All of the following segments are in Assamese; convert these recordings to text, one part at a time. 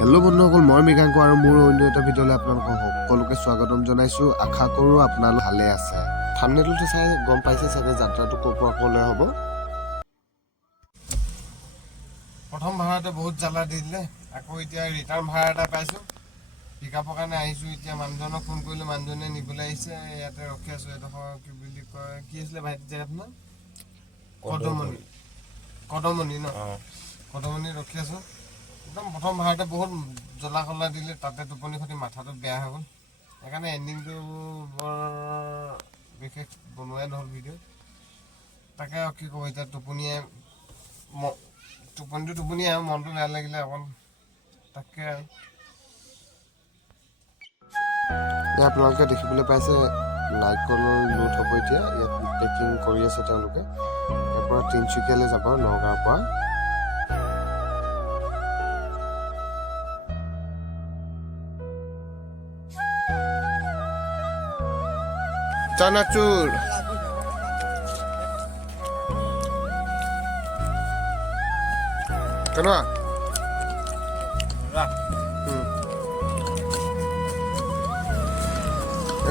হেল্ল' বন্ধুসকল, মই মৃগাংক আৰু মোৰ অন্য এটা ভিডিঅ'লৈ আপোনালোকক সকলোকে স্বাগতম জনাইছোঁ। আশা কৰোঁ আপোনালোক ভালে আছে। থাম্বনেইলটো চাই গম পাইছে চাগে যাত্ৰাটো ক'ৰ পৰা ক'লৈ হ'ব। প্ৰথম ভাড়াতে বহুত জ্বালা দি দিলে, আকৌ এতিয়া ৰিটাৰ্ণ ভাড়া এটা পাইছোঁ। পিকআপৰ কাৰণে আহিছোঁ। এতিয়া মানুহজনক ফোন কৰিলোঁ, মানুহজনে নিবলৈ আহিছে। ইয়াতে ৰখি আছোঁ। এডোখৰ কি বুলি কয়, কি আছিলে ভাইটি জেগাটোৰ নাম? কদমনি ন? কদমনি ৰখি আছোঁ। একদম প্ৰথম ভাড়াতে বহুত জ্বলা কলা দিলে, তাতে টোপনি খতি মাথাটো বেয়া হৈ গ'ল। সেইকাৰণে এণ্ডিংটো বৰ বিশেষ বনোৱাই নহ'ল ভিডিঅ'। তাকে আৰু কি ক'ব, এতিয়া টোপনিয়াই আৰু মনটো বেয়া লাগিলে অকণ। তাকে আৰু এতিয়া আপোনালোকে দেখিবলৈ পাইছে নাৰিকলৰ লোড হ'ব। এতিয়া ইয়াত পেকিং কৰি আছে তেওঁলোকে। ইয়াৰ পৰা তিনিচুকীয়ালৈ যাব, নগাঁৱৰ পৰা। চানাচুৰ কেনেকুৱা?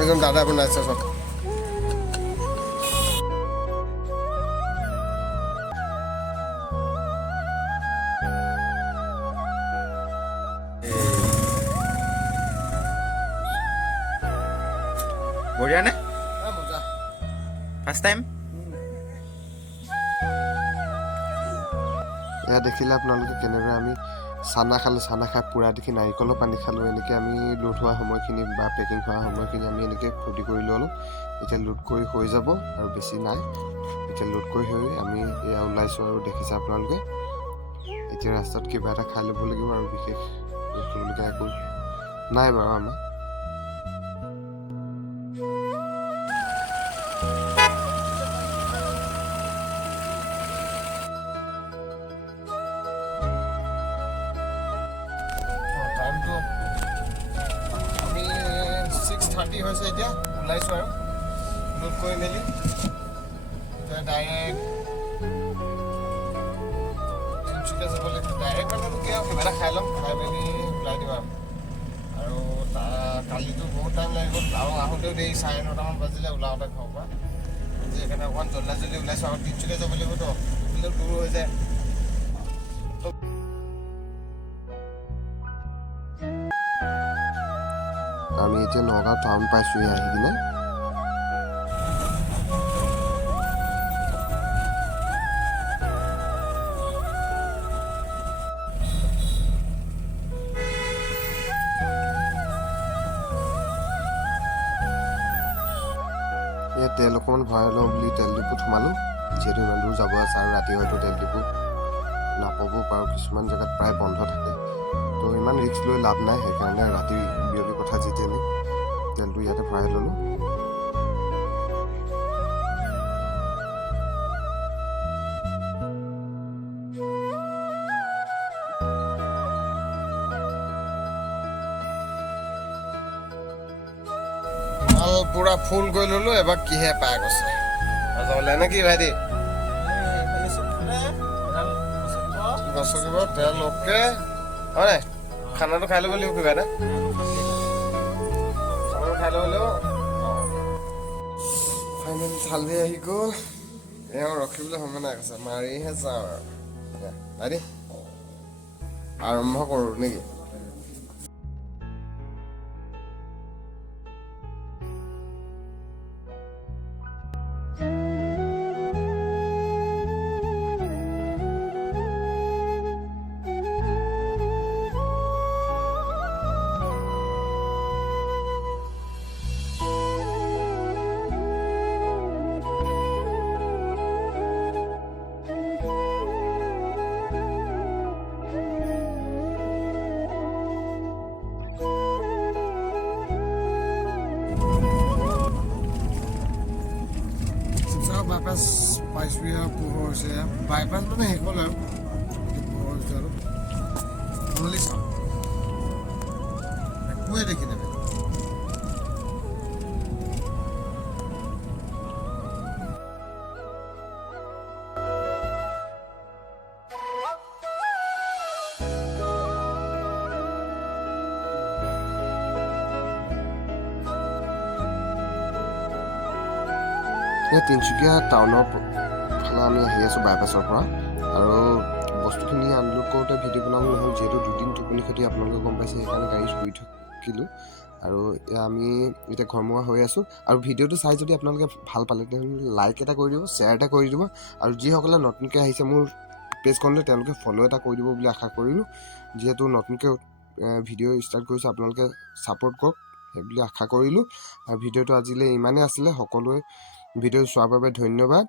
একদম দাদা বনাইছে চব। বঢ়িয়া নে? ফাৰ্ষ্ট টাইম এয়া দেখিলে আপোনালোকে কেনেদৰে আমি চানা খালোঁ। চানা খাই পুৰা দেখি নাৰিকলৰ পানী খালোঁ। এনেকৈ আমি লোড হোৱা সময়খিনি বা পেকিং হোৱা সময়খিনি আমি এনেকৈ ফূৰ্তি কৰিলোঁ অলপ। এতিয়া লোড কৰি হৈ যাব আৰু বেছি নাই। এতিয়া লোড কৰি হৈ আমি এয়া ওলাইছোঁ আৰু দেখিছে আপোনালোকে। এতিয়া ৰাস্তাত কিবা এটা খাই ল'ব লাগিব আৰু বিশেষ কৰিবলগীয়া একো নাই বাৰু আমাৰ। টাইমটো আমি 6:30 হৈছে। এতিয়া ওলাইছোঁ আৰু লোড কৰি মেলি এতিয়া ডাইৰেক্ট তিনিচুকীয়া যাব লাগিব। ডাইৰেক্ট মানে কি আৰু কিবা এটা খাই ল'ম, খাই মেলি ওলাই দিম আৰু কালিতো বহুত টাইম লাগি গ'ল আৰু আহোঁতেও দেৰি 9:30মান বাজিলে ওলাওঁতে ঘৰৰ পৰা। আজি সেইকাৰণে অকণমান জল্দি ওলাইছোঁ আৰু তিনিচুকীয়া যাব লাগিবতো, এইবিলাক দূৰ হৈ যায়। আমি এতিয়া নগাঁও টাউন পাইছোঁহি আহি কিনে। ইয়াত তেল অকণমান ভৰাই লওঁ বুলি তেল ডিপুত সোমালোঁ। যিহেতু ইমান দূৰ যাব আছে আৰু ৰাতি হয়তো তেল ডিপু নাপাবও পাৰোঁ, কিছুমান জেগাত প্ৰায় বন্ধ থাকে। তো ইমান ৰিস্ক লৈ লাভ নাই, সেইকাৰণে ৰাতি বিয়লি কথা যেতিয়া নি তেলটো ইয়াতে ভৰাই ল'লোঁ। পুৰা ফুল কৰি ল'লোঁ। এবাৰ কিহে পাই গৈছে যাবলৈ নে কি ভাইটি? গছকিব তেল অ'কে হয় নাই? খানাটো খাই ল'ব লাগিব কিবা এটা, খাই ল'ব লাগিব। ফাইনেল চালি আহি গ'ল। এওঁ ৰখিবলৈ সময় নাই কৈছে, মাৰিহে যাওঁ আৰু ভাইটি আৰম্ভ কৰোঁ নেকি? বাইপাছ পাইছোঁ আৰু পোহৰ হৈছে। বাইপাছ মানে শেষ হ'ল আৰু পোহৰ হৈছে আৰু নহ'লে চাওঁ একোৱে দেখি নাপায়। এই তিনিচুকীয়া টাউনৰ ফালে আমি আহি আছোঁ বাইপাছৰ পৰা আৰু বস্তুখিনি আনলোড কৰোঁতে ভিডিঅ' বনাব নহ'ল যিহেতু দুদিন টোপনি ক্ষতি আপোনালোকে গম পাইছে সেইকাৰণে গাড়ী শুই থাকিলোঁ আৰু আমি এতিয়া ঘৰমুৱা হৈ আছোঁ আৰু ভিডিঅ'টো চাই যদি আপোনালোকে ভাল পালে তেনেহ'লে লাইক এটা কৰি দিব শ্বেয়াৰ এটা কৰি দিব আৰু যিসকলে নতুনকৈ আহিছে মোৰ পেজখনলৈ তেওঁলোকে ফ'ল' এটা কৰি দিব বুলি আশা কৰিলোঁ যিহেতু নতুনকৈ ভিডিঅ' ষ্টাৰ্ট কৰিছোঁ আপোনালোকে ছাপোৰ্ট কৰক সেইবুলি আশা কৰিলোঁ আৰু ভিডিঅ'টো আজিলৈ ইমানেই আছিলে সকলোৱে ভিডিঅ' চোৱাৰ বাবে ধন্যবাদ।